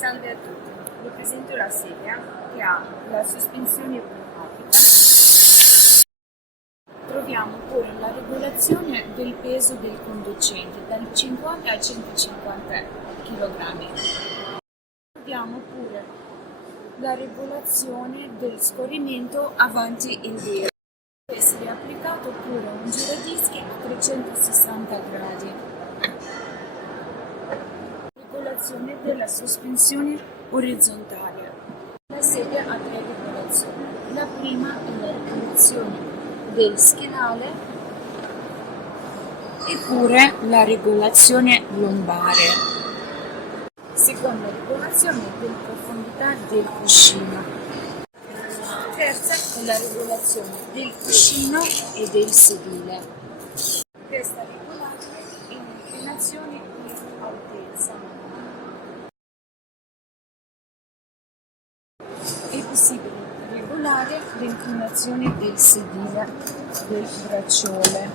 Salve a tutti, vi presento la sedia che ha la sospensione pneumatica. Troviamo pure la regolazione del peso del conducente dal 50 a 150 kg. Troviamo pure la regolazione del scorrimento avanti e indietro. Può essere applicato pure un giradischi a 360 gradi. Regolazione della sospensione orizzontale. La sedia ha tre regolazioni. La prima è la regolazione del schienale e pure la regolazione lombare. Seconda regolazione della profondità del cuscino. Terza è la regolazione del cuscino e del sedile. Questa regolabile in inclinazione e altezza. È possibile regolare l'inclinazione del sedile del bracciole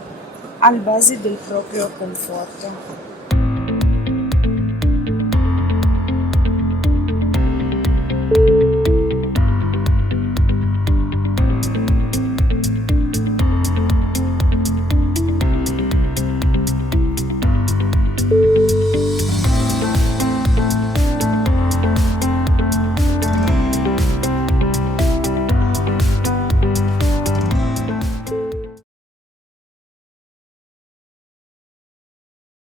al base del proprio conforto.